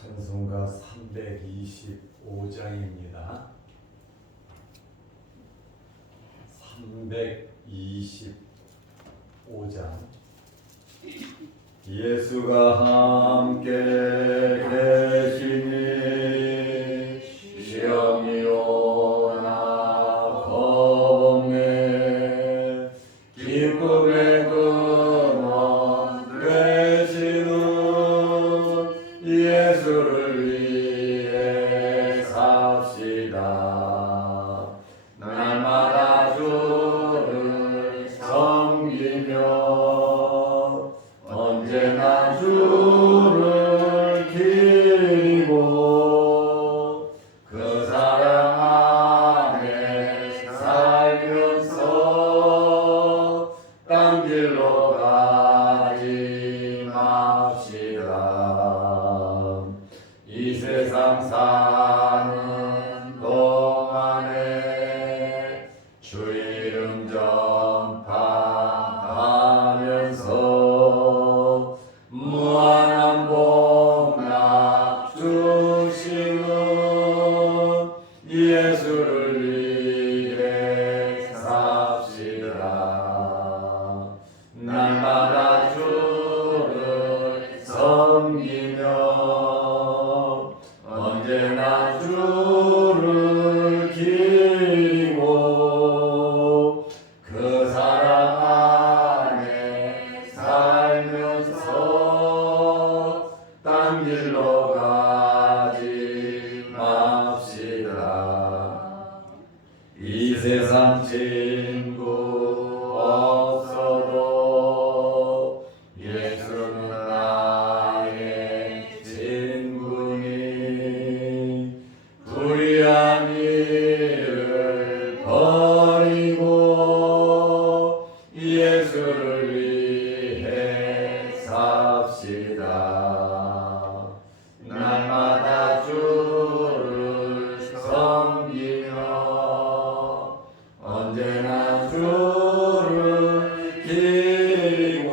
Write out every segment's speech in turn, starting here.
찬송가 325장입니다. 325장. 예수가 함께 계시니 시험이 오나 겁없네. 기쁨의 근원 되시는 예수를 위해 삽시다. 날마다 주를 섬기며 언제나 주를 기리고 그 사랑 안에 살면서 딴 길로 가지 맙시다. 이 세상 사는 동안에 주 이름 전파하면서 무한한 복락 주시는 예수를 위해 삽시다. 날마다 주를 섬기며 언제나 주를 기리고 그 사랑 안에 살면서 딴 길로 가지 맙시다. 이 세상 친구 없어도 예수는 나의 친구니 불의한 일을 버리고 예수를 위해 삽시다. 날마다 주를 섬기며 언제나 주를 기리고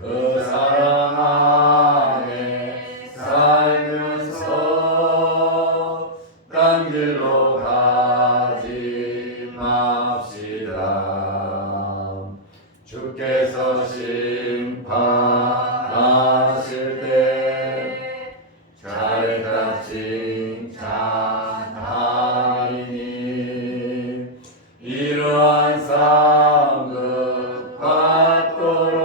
그 사랑 안에 살면서 딴 길로 가지 맙시다. 주께서 심판하실 때 잘했다 칭찬하리니 이러한 상급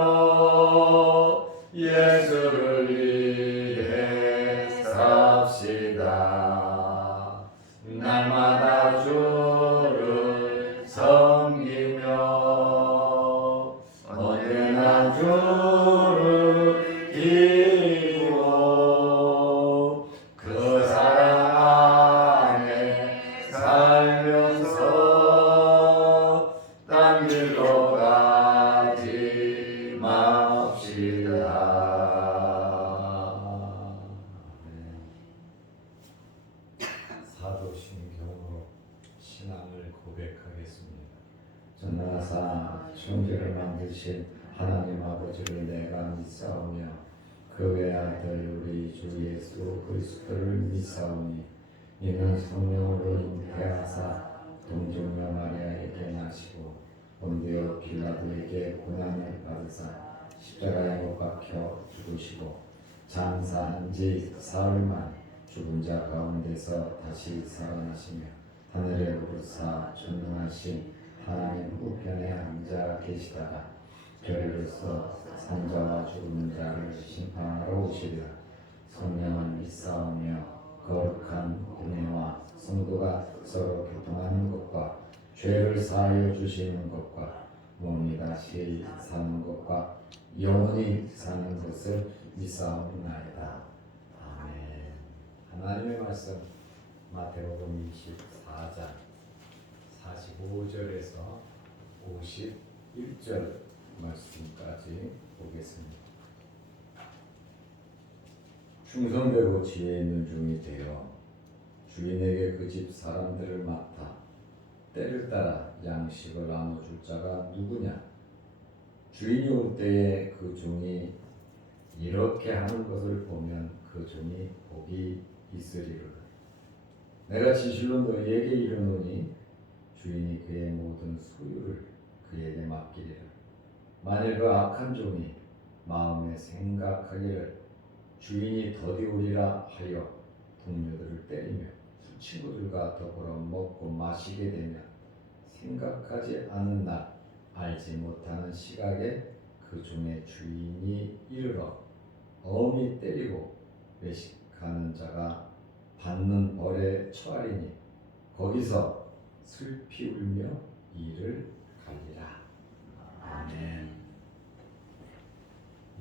받도록 예수를 위해 삽시다. 날마다 주를 섬기며 언제나 주를 기리고 그 사랑 안에 살면서 딴 길로 가지 맙시다. 사도신경으로 신앙을 고백하겠습니다. 전능하사 천지를 만드신 하나님 아버지를 내가 믿사오며 그 외아들 우리 주 예수 그리스도를 믿사오니 이는 성령으로 잉태하사 동정녀 마리아에게 나시고 본디오 빌라도에게 고난을 받으사 십자가에 못 박혀 죽으시고 장사한 지 사흘만 죽은 자 가운데서 다시 살아나시며 하늘에 오르사 전능하신 하나님 우편에 앉아 계시다가 별으로서 산자와 죽은 자를 심판하러 오시리라. 성령을 믿사오며 거룩한 은혜와 성도가 서로 교통하는 것과 죄를 사하여 주시는 것과 몸이 다시 사는 것과 영원히 사는 것을 믿사옵나이다. 아멘. 하나님의 말씀 마태복음 24장 45절에서 51절 말씀까지 보겠습니다. 충성되고 지혜 있는 종이 되어 주인에게 그 집 사람들을 맡아 때를 따라 양식을 나눠줄 자가 누구냐? 주인이 올 때에 그 종이 이렇게 하는 것을 보면 그 종이 복이 있으리로다. 내가 진실로 너희에게 이르노니 주인이 그의 모든 소유를 그에게 맡기리라. 만일 그 악한 종이 마음에 생각하기를 주인이 더디오리라 하여 동료들을 때리며 술 친구들과 더불어 먹고 마시게 되면 생각하지 않은 날 알지 못하는 시각에 그 종의 주인이 이르러 엄히 때리고 외식하는 자가 받는 벌에 처하리니 거기서 슬피 울며 이를 갈리라. 아멘.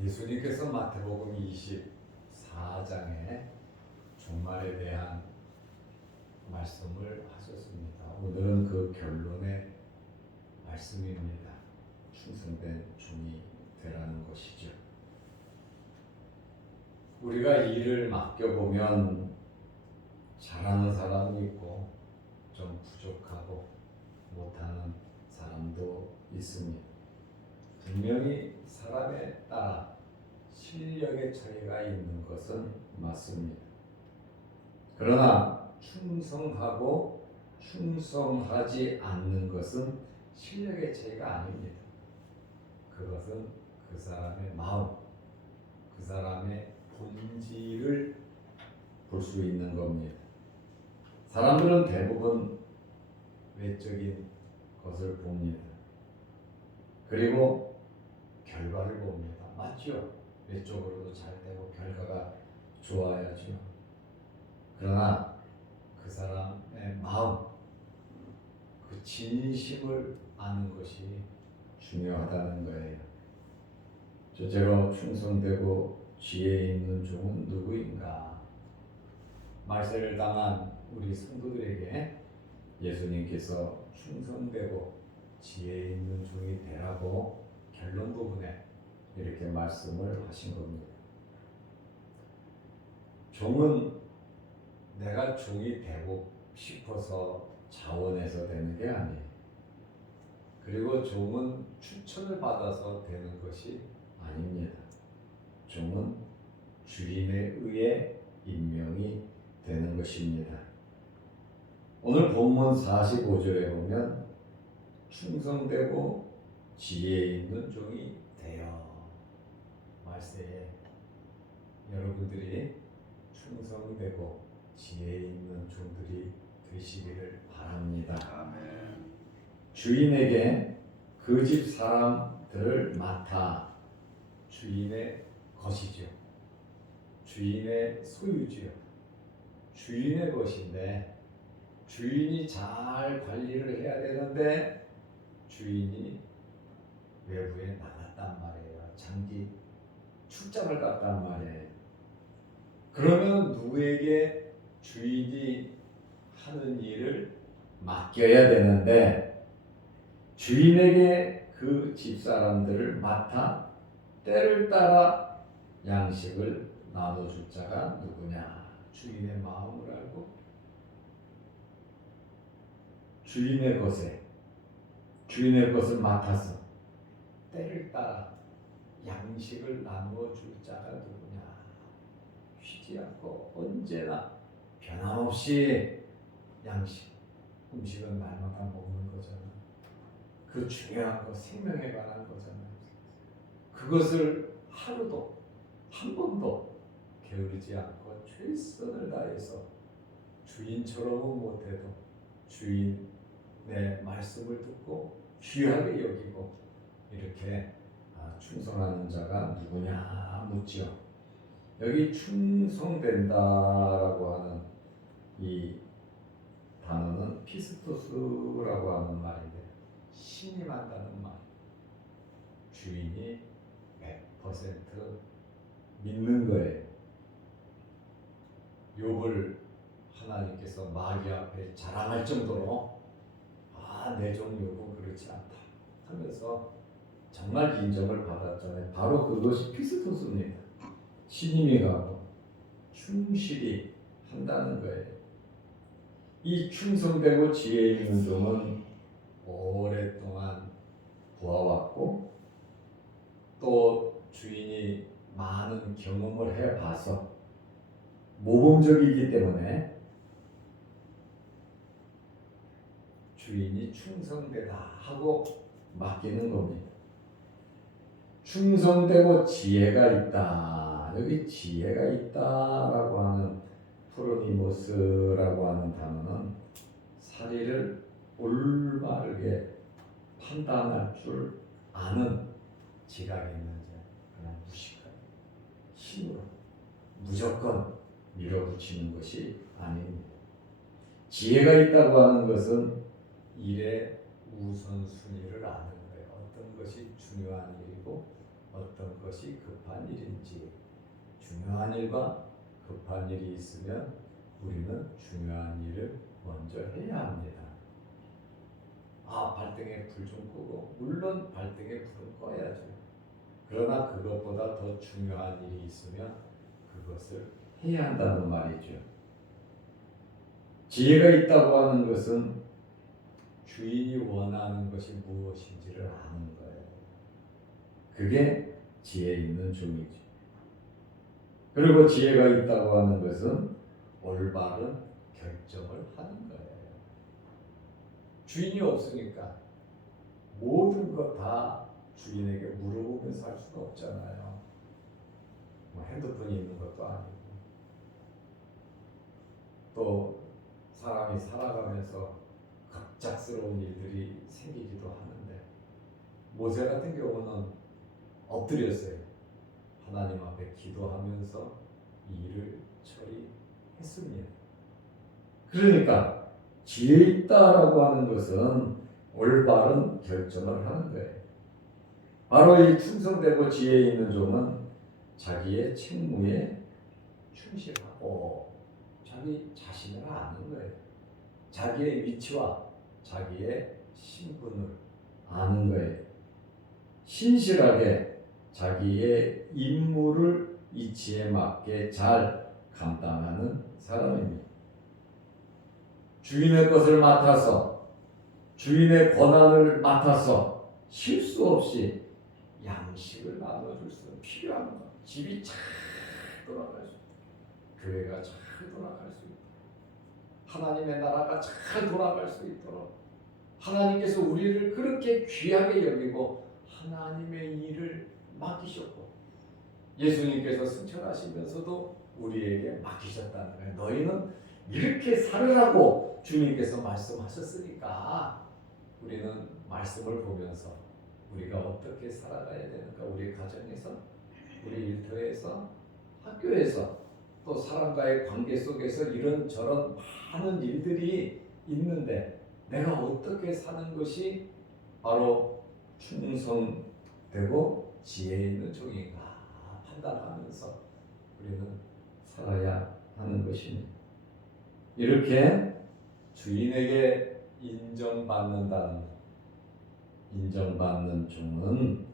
예수님께서 마태복음 24장에 종말에 대한 말씀을 하셨습니다. 오늘은 그 결론의 말씀입니다. 충성된 종이 되라는 것이죠. 우리가 일을 맡겨보면 잘하는 사람이 있고 좀 부족하고 못하는 사람도 있습니다. 분명히 사람에 따라 실력의 차이가 있는 것은 맞습니다. 그러나 충성하고 충성하지 않는 것은 실력의 차이가 아닙니다. 그것은 그 사람의 마음, 그 사람의 본질을 볼 수 있는 겁니다. 사람들은 대부분 외적인 것을 봅니다. 그리고 결과를 봅니다. 맞죠? 외적으로도 잘 되고 결과가 좋아야죠. 그러나 그 사람의 마음, 그 진심을 아는 것이 중요하다는 거예요. 저제로 충성되고 지혜 있는 종은 누구인가? 말세를 당한 우리 성도들에게 예수님께서 충성되고 지혜 있는 종이 되라고 결론 부분에 이렇게 말씀을 하신 겁니다. 종은 내가 종이 되고 싶어서 자원해서 되는 게 아니에요. 그리고 종은 추천을 받아서 되는 것이 아닙니다. 종은 주인에 의해 임명이 되는 것입니다. 오늘 본문 45절에 보면 충성되고 지혜 있는 종이 되어 말세에 여러분들이 충성되고 지혜 있는 종들이 되시기를 바랍니다. 아멘. 주인에게 그 집 사람들을 맡아. 주인의 것이죠. 주인의 소유지요. 주인의 것인데 주인이 잘 관리를 해야 되는데 주인이 외부에 나갔단 말이에요. 장기 출장을 갔단 말이에요. 그러면 누구에게 주인이 하는 일을 맡겨야 되는데 주인에게 그 집사람들을 맡아 때를 따라 양식을 나눠줄 자가 누구냐? 주인의 마음을 알고 주인의 것을 맡아서 때를 따라 양식을 나누어 줄 자가 누구냐? 쉬지 않고 언제나 변함없이 음식은 날마다 먹는 거잖아. 그 중요한 거, 생명에 관한 거잖아요. 그것을 하루도 한 번도 게으르지 않고 최선을 다해서 주인처럼은 못해도 주인의 말씀을 듣고 귀하게 여기고 이렇게 충성하는 자가 누구냐 묻죠. 여기 충성된다라고 하는 이 단어는 피스토스라고 하는 말인데 신임한다는 말. 주인이 100% 믿는 거예요. 욥을 하나님께서 마귀 앞에 자랑할 정도로 내 종 욥은 그렇지 않다 하면서 정말 인정을 받았잖아요. 바로 그것이 피스토스입니다. 신임이 가고 충실히 한다는 거예요. 이 충성되고 지혜 있는 종은 오랫동안 보아왔고 또 주인이 많은 경험을 해봐서 모범적이기 때문에 주인이 충성되다 하고 맡기는 겁니다. 충성되고 지혜가 있다. 여기 지혜가 있다라고 하는 프로니모스라고 하는 단어는 사리를 올바르게 판단할 줄 아는 지각이 있는 자, 그냥 무식한 힘으로 무조건 밀어붙이는 것이 아닙니다. 지혜가 있다고 하는 것은 일의 우선순위를 아는 거예요. 어떤 것이 중요한 일이고 어떤 것이 급한 일인지. 중요한 일과 급한 일이 있으면 우리는 중요한 일을 먼저 해야 합니다. 발등에 불 좀 끄고, 물론 발등에 불은 꺼야죠. 그러나 그것보다 더 중요한 일이 있으면 그것을 해야 한다는 말이죠. 지혜가 있다고 하는 것은 주인이 원하는 것이 무엇인지를 아는 거예요. 그게 지혜 있는 종이죠. 그리고 지혜가 있다고 하는 것은 올바른 결정을 하는 거예요. 주인이 없으니까 모든 것 다 주인에게 물어보면서 할 수가 없잖아요. 뭐 핸드폰이 있는 것도 아니고, 또 사람이 살아가면서 갑작스러운 일들이 생기기도 하는데, 모세 같은 경우는 엎드렸어요. 하나님 앞에 기도하면서 이 일을 처리했습니다. 그러니까 지혜 있다라고 하는 것은 올바른 결정을 하는 거예요. 바로 이 충성되고 지혜 있는 종은 자기의 책무에 충실하고 자기 자신을 아는 거예요. 자기의 위치와 자기의 신분을 아는 거예요. 신실하게 자기의 임무를 이치에 맞게 잘 감당하는 사람입니다. 주인의 것을 맡아서, 주인의 권한을 맡아서 실수 없이 양식을 나눠줄 수 있는 필요한 것, 집이 잘 돌아갈 수 있다, 교회가 잘 돌아갈 수 있다, 하나님의 나라가 잘 돌아갈 수 있도록 하나님께서 우리를 그렇게 귀하게 여기고 하나님의 일을 맡기셨고, 예수님께서 승천하시면서도 우리에게 맡기셨다는 거예요. 너희는 이렇게 살으라고 주님께서 말씀하셨으니까 우리는 말씀을 보면서 우리가 어떻게 살아가야 되는가, 우리 가정에서, 우리 일터에서, 학교에서, 또 사람과의 관계 속에서 이런저런 많은 일들이 있는데 내가 어떻게 사는 것이 바로 충성되고 지혜 있는 종인가 판단하면서 우리는 살아야 하는 것입니다. 이렇게 주인에게 인정받는다는, 인정받는 종은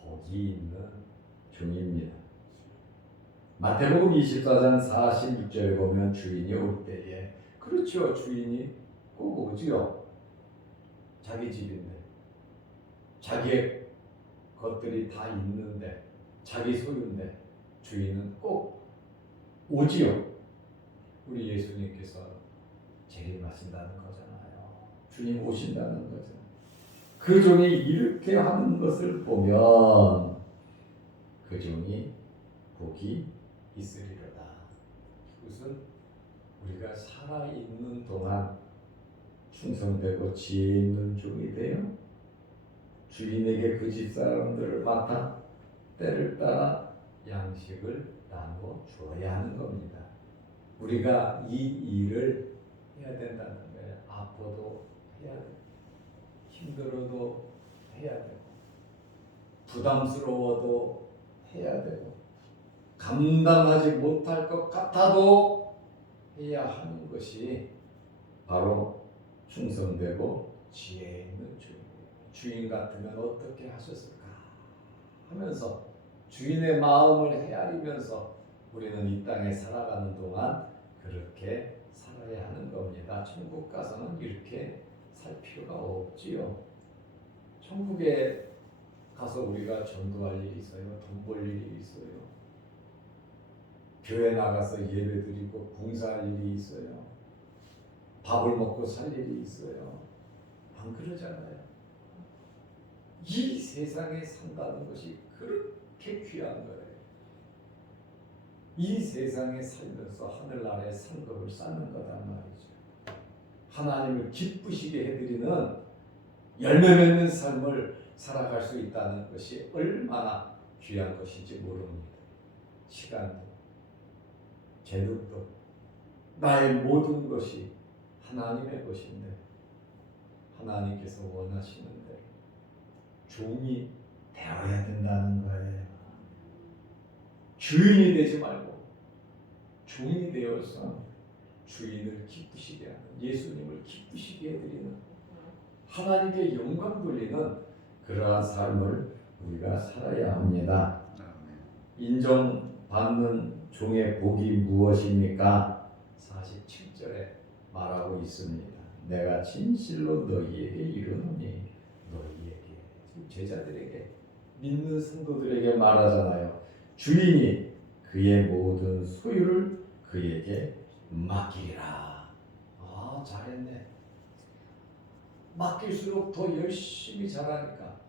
복이 있는 종입니다. 마태복음 24장 46절에 보면 주인이 올 때에, 그렇죠, 주인이 꼭 오지요. 자기 집인데, 자기의 것들이 다 있는데, 자기 소유인데 주인은 꼭 오지요. 우리 예수님께서 재림하신다는 거잖아요. 주님 오신다는 거죠. 그 종이 이렇게 하는 것을 보면 그 종이 복이 있으리로다. 그것은 우리가 살아있는 동안 충성되고 지혜 있는 종이 되어 주인에게 그 집 사람들을 맡아 때를 따라 양식을 나누어 주어야 하는 겁니다. 우리가 이 일을 해야 된다는 거예요. 아파도 해야 되고, 힘들어도 해야 되고, 부담스러워도 해야 되고, 감당하지 못할 것 같아도 해야 하는 것이 바로 충성되고 지혜 있는 주인이에요. 주인 같으면 어떻게 하셨을까 하면서 주인의 마음을 헤아리면서 우리는 이 땅에 살아가는 동안 그렇게 살아야 하는 겁니다. 천국 가서는 이렇게 살 필요가 없지요. 천국에 가서 우리가 전도할 일이 있어요. 돈 벌 일이 있어요. 교회 나가서 예배드리고 봉사할 일이 있어요. 밥을 먹고 살 일이 있어요. 안 그러잖아요. 이 세상에 산다는 것이 그렇게 귀한 거예요. 이 세상에 살면서 하늘나라의 상급을 쌓는 거란 말이죠. 하나님을 기쁘시게 해드리는 열매 맺는 삶을 살아갈 수 있다는 것이 얼마나 귀한 것인지 모릅니다. 시간도, 재능도, 나의 모든 것이 하나님의 것인데 하나님께서 원하시는 대로 종이 되어야 된다는 거예요. 주인이 되지 말고 종이 되어서 주인을 기쁘시게 하는, 예수님을 기쁘시게 해드리는, 하나님께 영광 돌리는 그러한 삶을 우리가 살아야 합니다. 인정받는 종의 복이 무엇입니까? 47절에 말하고 있습니다. 내가 진실로 너희에게 이르노니, 너희에게, 제자들에게, 믿는 성도들에게 말하잖아요. 주인이 그의 모든 소유를 그에게 맡기리라. 아, 잘했네. 맡길수록 더 열심히 잘하니까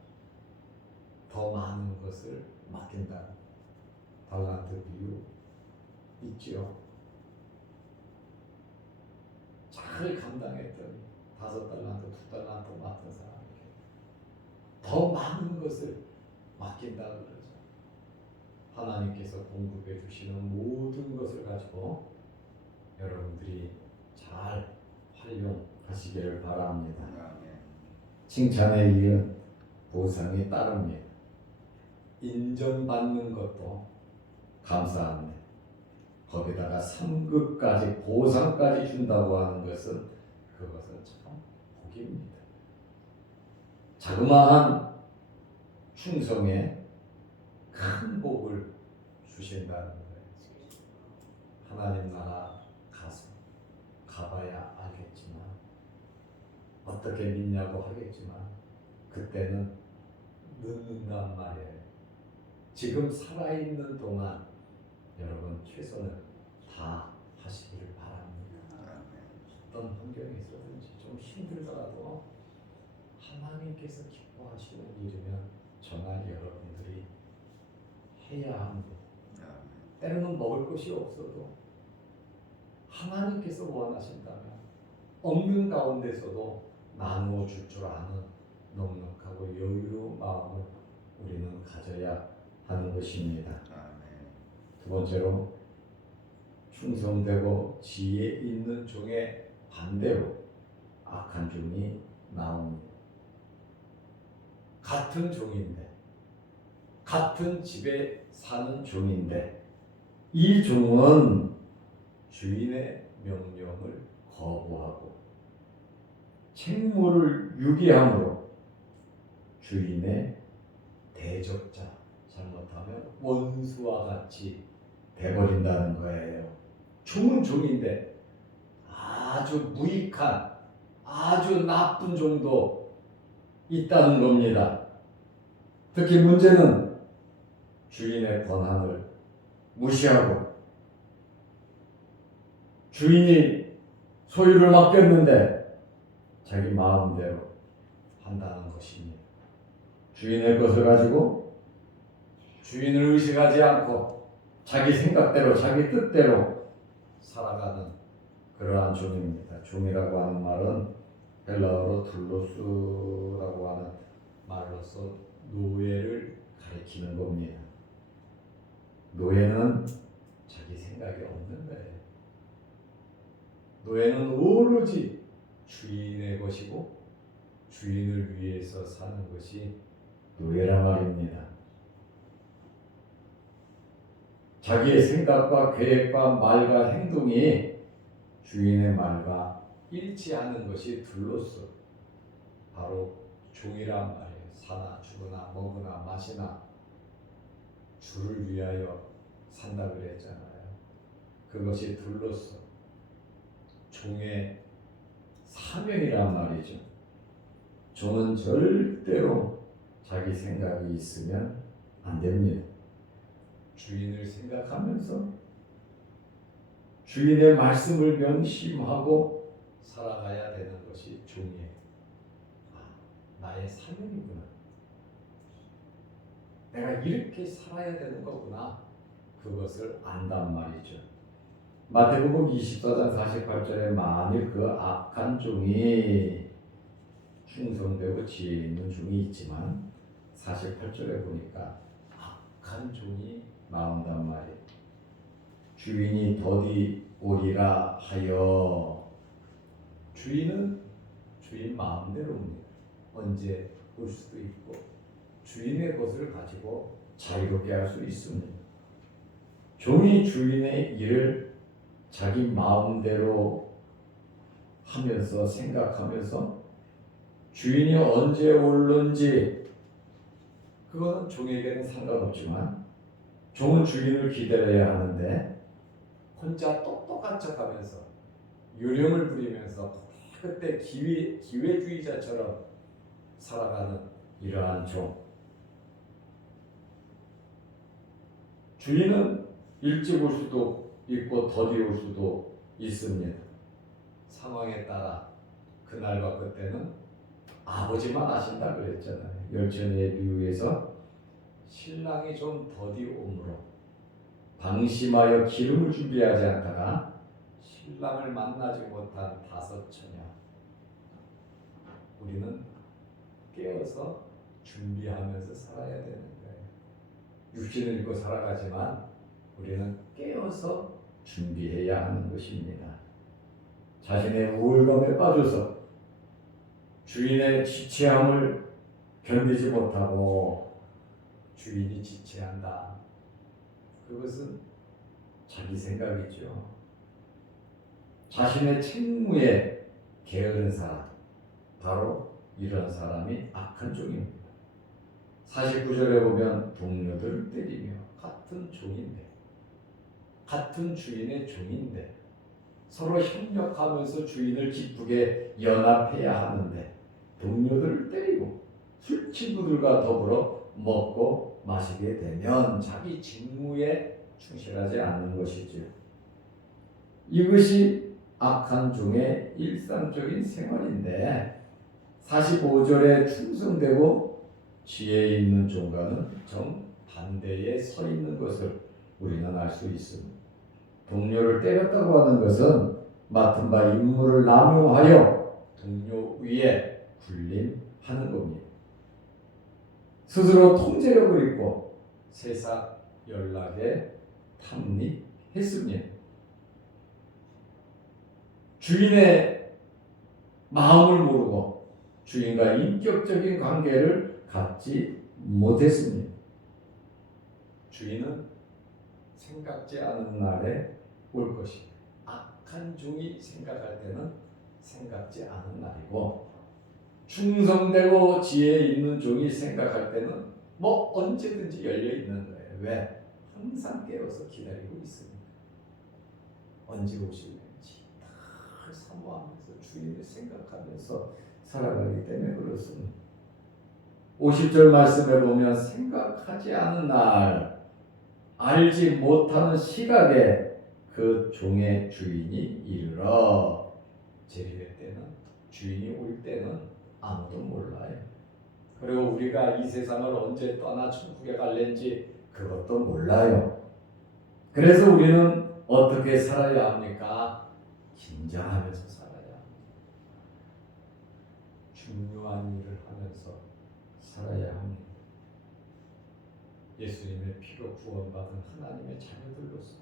더 많은 것을 맡긴다. 달란트 비유 있지요. 잘 감당했더니 5달란트, 2달란트 맡은 사람에게 더 많은 것을 맡긴다 그러죠. 하나님께서 공급해 주시는 모든 것을 가지고 여러분들이 잘 활용하시기를 바랍니다. 칭찬에 이은 보상이 따릅니다. 인정받는 것도 감사합니다. 거기다가 상급까지, 보상까지 준다고 하는 것은, 그것은 참 복입니다. 자그마한 충성에 큰 복을 주신다는 거예요. 하나님 나라 가봐야 알겠지만, 어떻게 믿냐고 하겠지만 그때는 늦는단 말이에요. 지금 살아있는 동안 여러분 최선을 다 하시기를 바랍니다. 어떤 환경에 있어든지 좀 힘들더라도 하나님께서 기뻐하시는 일이면 정말 여러분들이 해야 합니다. 때로는 먹을 것이 없어도 하나님께서 원하신다면 없는 가운데서도 나누어 줄 줄 아는 넉넉하고 여유로운 마음을 우리는 가져야 하는 것입니다. 두 번째로, 충성되고 지혜 있는 종의 반대로 악한 종이 나옵니다. 같은 종인데, 같은 집에 사는 종인데, 이 종은 주인의 명령을 거부하고 책무를 유기함으로 주인의 대적자, 잘못하면 원수와 같이 돼버린다는 거예요. 종은 종인데 아주 무익한, 아주 나쁜 종도 있다는 겁니다. 특히 문제는 주인의 권한을 무시하고 주인이 소유를 맡겼는데 자기 마음대로 한다는 것입니다. 주인의 것을 가지고 주인을 의식하지 않고 자기 생각대로, 자기 뜻대로 살아가는 그러한 종입니다. 종이라고 하는 말은 헬라어로 둘로스라고 하는 말로서 노예를 가리키는 겁니다. 노예는 자기 생각이 없는 거예요. 노예는 오로지 주인의 것이고 주인을 위해서 사는 것이 노예라 말입니다. 자기의 생각과 계획과 말과 행동이 주인의 말과 일치하는 것이 둘로스, 바로 종이란 말이에요. 사나 죽으나 먹으나 마시나 주를 위하여 산다 그랬잖아요. 그것이 둘로스, 종의 사명이란 말이죠. 종은 절대로 자기 생각이 있으면 안 됩니다. 주인을 생각하면서 주인의 말씀을 명심하고 살아가야 되는 것이 종이에요. 나의 사명이구나. 내가 이렇게 살아야 되는 거구나. 그것을 안단 말이죠. 마태복음 24장 48절에 만일 그 악한 종이 충성되고 지혜 있는 종이 있지만 48절에 보니까 악한 종이 나온단 말이에요. 주인이 더디 오리라 하여. 주인은 주인 마음대로 옵니다. 언제 올 수도 있고 주인의 것을 가지고 자유롭게 할 수 있습니다. 종이 주인의 일을 자기 마음대로 하면서 생각하면서 주인이 언제 올는지 그거는 종에게는 상관없지만 종은 주인을 기다려야 하는데 혼자 똑똑한 척하면서 요령을 부리면서 그때 기회주의자처럼 살아가는 이러한 종. 주인은 일찍 올 수도 있고 더디 올 수도 있습니다. 상황에 따라 그날과 그때는 아버지만 아신다 그랬잖아요. 열전의 비유에서 신랑이 좀 더디 오므로 방심하여 기름을 준비하지 않다가 신랑을 만나지 못한 5처녀. 우리는 깨어서 준비하면서 살아야 되는 거예요. 육신을 입고 살아가지만 우리는 깨어서 준비해야 하는 것입니다. 자신의 우울감에 빠져서 주인의 지체함을 견디지 못하고 주인이 지체한다. 그것은 자기 생각이죠. 자신의 책무에 게으른 사람, 바로 이런 사람이 악한 종입니다. 49절에 보면 동료들을 때리며 같은 종인데, 같은 주인의 종인데 서로 협력하면서 주인을 기쁘게 연합해야 하는데 동료들을 때리고 술 친구들과 더불어 먹고 마시게 되면 자기 직무에 충실하지 않는 것이죠. 이것이 악한 종의 일상적인 생활인데 45절에 충성되고 지혜 있는 종과는 정반대에 서 있는 것을 우리는 알 수 있습니다. 동료를 때렸다고 하는 것은 맡은 바 임무를 남용하여 동료 위에 군림하는 겁니다. 스스로 통제력을 잃고 세상 연락에 탐닉했습니다. 주인의 마음을 모르고 주인과 인격적인 관계를 갖지 못했습니다. 주인은 생각지 않은 날에 올 것입니다. 악한 종이 생각할 때는 생각지 않은 날이고 충성되고 지혜 있는 종이 생각할 때는 뭐 언제든지 열려 있는 거예요. 왜? 항상 깨어서 기다리고 있습니다. 언제 오실는지 다 사모하면서 주인을 생각하면서 살아가기 때문에 그렇습니다. 50절 말씀에 보면 생각하지 않은 날, 알지 못하는 시각에 그 종의 주인이 이르러. 재림의 때는, 주인이 올 때는 아무도 몰라요. 그리고 우리가 이 세상을 언제 떠나 천국에 갈는지 그것도 몰라요. 그래서 우리는 어떻게 살아야 합니까? 긴장하면서 살아야 합니다. 중요한 일을 하면서 살아야 합니다. 예수님의 피로 구원받은 하나님의 자녀들로서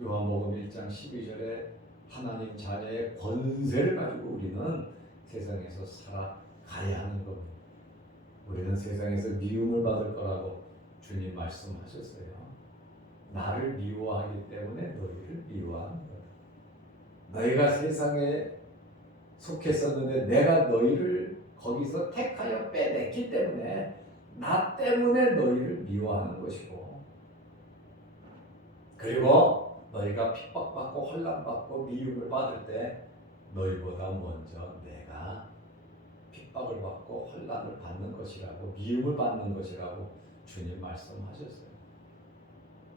요한복음 1장 12절에 하나님 자녀의 권세를 가지고 우리는 세상에서 살아가야 하는 겁니다. 우리는 세상에서 미움을 받을 거라고 주님 말씀하셨어요. 나를 미워하기 때문에 너희를 미워하는 거다. 너희가 세상에 속했었는데 내가 너희를 거기서 택하여 빼냈기 때문에 나 때문에 너희를 미워하는 것이고, 그리고 너희가 핍박받고 환난받고 미움을 받을 때 너희보다 먼저 내가 핍박을 받고 환난을 받는 것이라고, 미움을 받는 것이라고 주님 말씀하셨어요.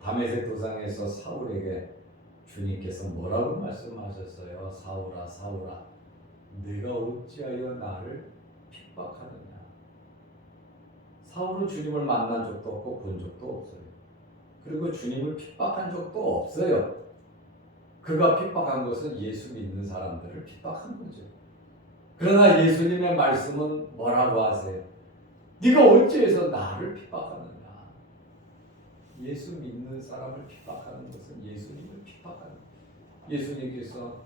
다메섹 도상에서 사울에게 주님께서 뭐라고 말씀하셨어요? 사울아 사울아 네가 어찌하여 나를 핍박하느냐. 사울은 주님을 만난 적도 없고 본 적도 없어요. 그리고 주님을 핍박한 적도 없어요. 그가 핍박한 것은 예수 믿는 사람들을 핍박한 거죠. 그러나 예수님의 말씀은 뭐라고 하세요? 네가 어찌해서 나를 핍박하느냐. 예수 믿는 사람을 핍박하는 것은 예수님을 핍박하는 거예요. 예수님께서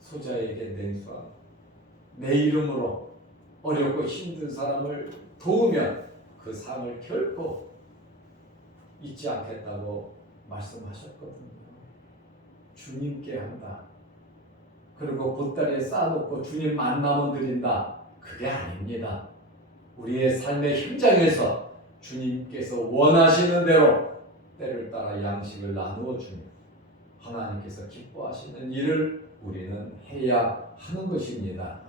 소자에게 냉수하고 내 이름으로 어렵고 힘든 사람을 도우면 그 삶을 결코 잊지 않겠다고 말씀하셨거든요. 주님께 한다. 그리고 보따리에 쌓아놓고 주님 만나면 드린다. 그게 아닙니다. 우리의 삶의 현장에서 주님께서 원하시는 대로 때를 따라 양식을 나누어 주며 하나님께서 기뻐하시는 일을 우리는 해야 하는 것입니다.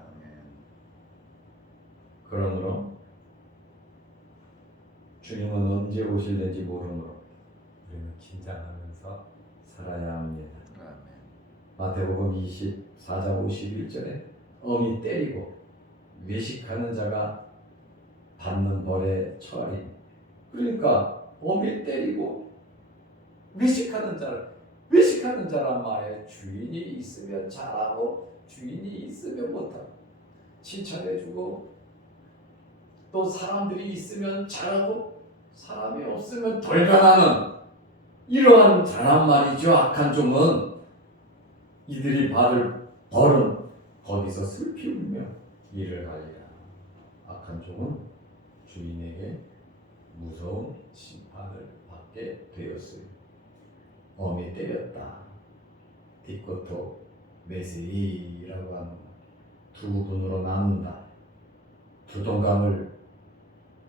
그러므로 주님은 언제 오실는지 모르므로 우리는 긴장하면서 살아야 합니다. 마태복음 24장 51절에 엄히 때리고 외식하는 자가 받는 벌에 처하리니. 그러니까 엄히 때리고 외식하는 자란 말에 주인이 있으면 잘하고 주인이 있으면 못하고 칭찬해주고 또 사람들이 있으면 잘하고 사람이 없으면 덜가나는 이러한 자란 말이죠. 악한 종은 이들이 받을 벌은 거기서 슬피 울며 이를 하리라. 악한 종은 주인에게 무서운 심판을 받게 되었어요. 엄히 때렸다. 디코토 메세이라고 하는 두 분으로 나눈다. 두 동감을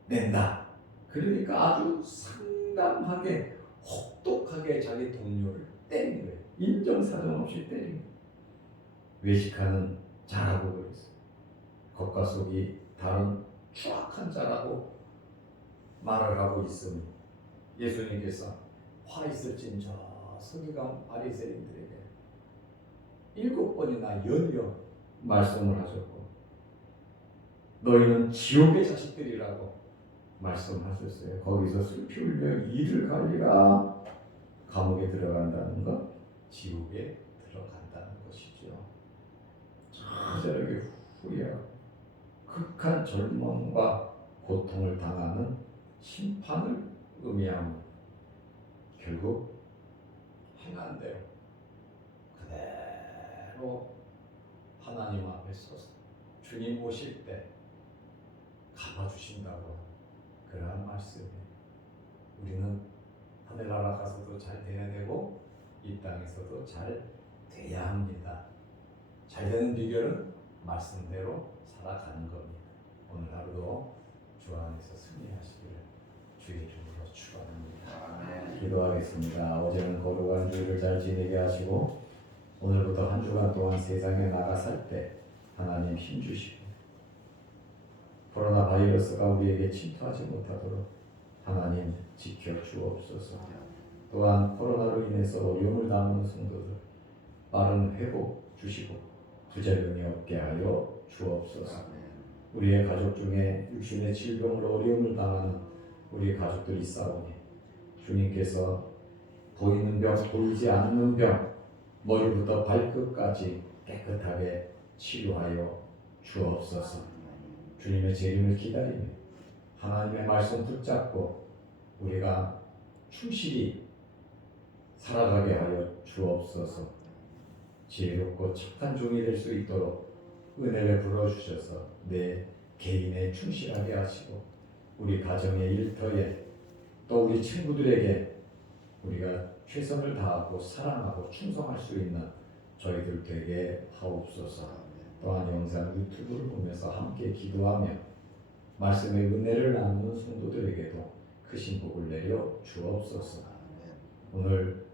낸다. 그러니까 아주 상담하게 혹독하게 자기 동료를 때린 거예요. 인정사정 없이 때린 거예요. 외식하는 자라고 그랬어요. 겉과 속이 다른 추악한 자라고 말을 하고 있으니 예수님께서 화 있을진저 서기관 바리새인들에게 7번이나 연이어 말씀을 하셨고 너희는 지옥의 자식들이라고 말씀하셨어요. 거기서 슬피 울며 이를 갈리라. 감옥에 들어간다는 것, 지옥에 들어간다는 것이죠. 저절하게 후회하고 극한 절망과 고통을 당하는 심판을 의미합니다. 결국 행한 대로 그대로 하나님 앞에 서서 주님 오실 때 갚아주신다고 그러한 말씀이에요. 우리는 하늘나라 가서도 잘 돼야 되고 이 땅에서도 잘 돼야 합니다. 잘 되는 비결은 말씀대로 살아가는 겁니다. 오늘 하루도 주 안에서 승리하시기를 주의 이름으로 축원합니다. 기도하겠습니다. 어제는 거룩한 주일을 잘 지내게 하시고 오늘부터 한 주간 동안 세상에 나가 살 때 하나님 힘주시고 코로나 바이러스가 우리에게 침투하지 못하도록 하나님 지켜 주옵소서. 또한 코로나로 인해서 어려움을 당하는 성도들 빠른 회복 주시고 부작용이 없게 하여 주옵소서. 우리의 가족 중에 육신의 질병으로 어려움을 당하는 우리 가족들이 있사오니 주님께서 보이는 병, 보이지 않는 병, 머리부터 발끝까지 깨끗하게 치료하여 주옵소서. 주님의 재림을 기다리며 하나님의 말씀 붙잡고 우리가 충실히 살아가게 하여 주옵소서. 지혜롭고 착한 종이 될 수 있도록 은혜를 불어주셔서 내 개인에 충실하게 하시고 우리 가정의 일터에 또 우리 친구들에게 우리가 최선을 다하고 사랑하고 충성할 수 있는 저희들 되게 하옵소서. 또한 영상 유튜브를 보면서 함께 기도하며 말씀의 은혜를 나누는 성도들에게도 크신 복을 내려 주옵소서. 오늘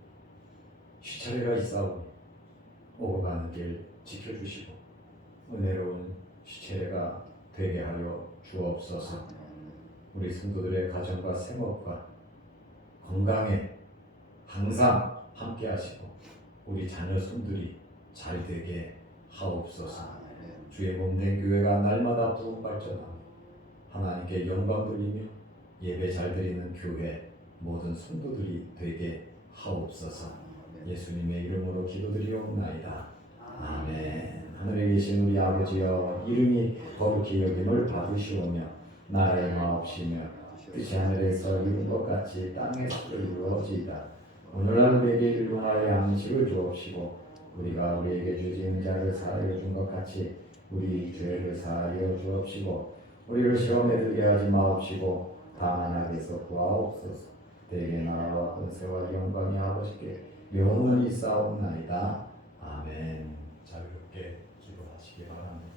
시차례가 있사오니 오고 가는 길 지켜주시고 은혜로운 시차례가 되게 하여 주옵소서. 우리 성도들의 가정과 생업과 건강에 항상 함께 하시고 우리 자녀 손들이 잘 되게 하옵소서. 아멘. 주의 몸된 교회가 날마다 부흥 발전하고 하나님께 영광 돌리며 예배 잘 드리는 교회 모든 성도들이 되게 하옵소서. 예수님의 이름으로 기도드리옵나이다. 아멘. 하늘에 계신 우리 아버지여, 이름이 거룩히 여김을 받으시오며 나라의 마옵시며 뜻이 하늘에서 이룬 것 같이 땅에서도 이루어지이다. 오늘날 우리에게 일용할 양식을 주옵시고 우리가 우리에게 주진 자를 사하여 준 것 같이 우리 죄를 사하여 주옵시고 우리를 시험에 들게 하지 마옵시고 다만 악에서 구하옵소서. 대개 나라와 권세와 영광이 아버지께 영원히 싸움나이다. 아멘. 자유롭게 기도하시기 바랍니다.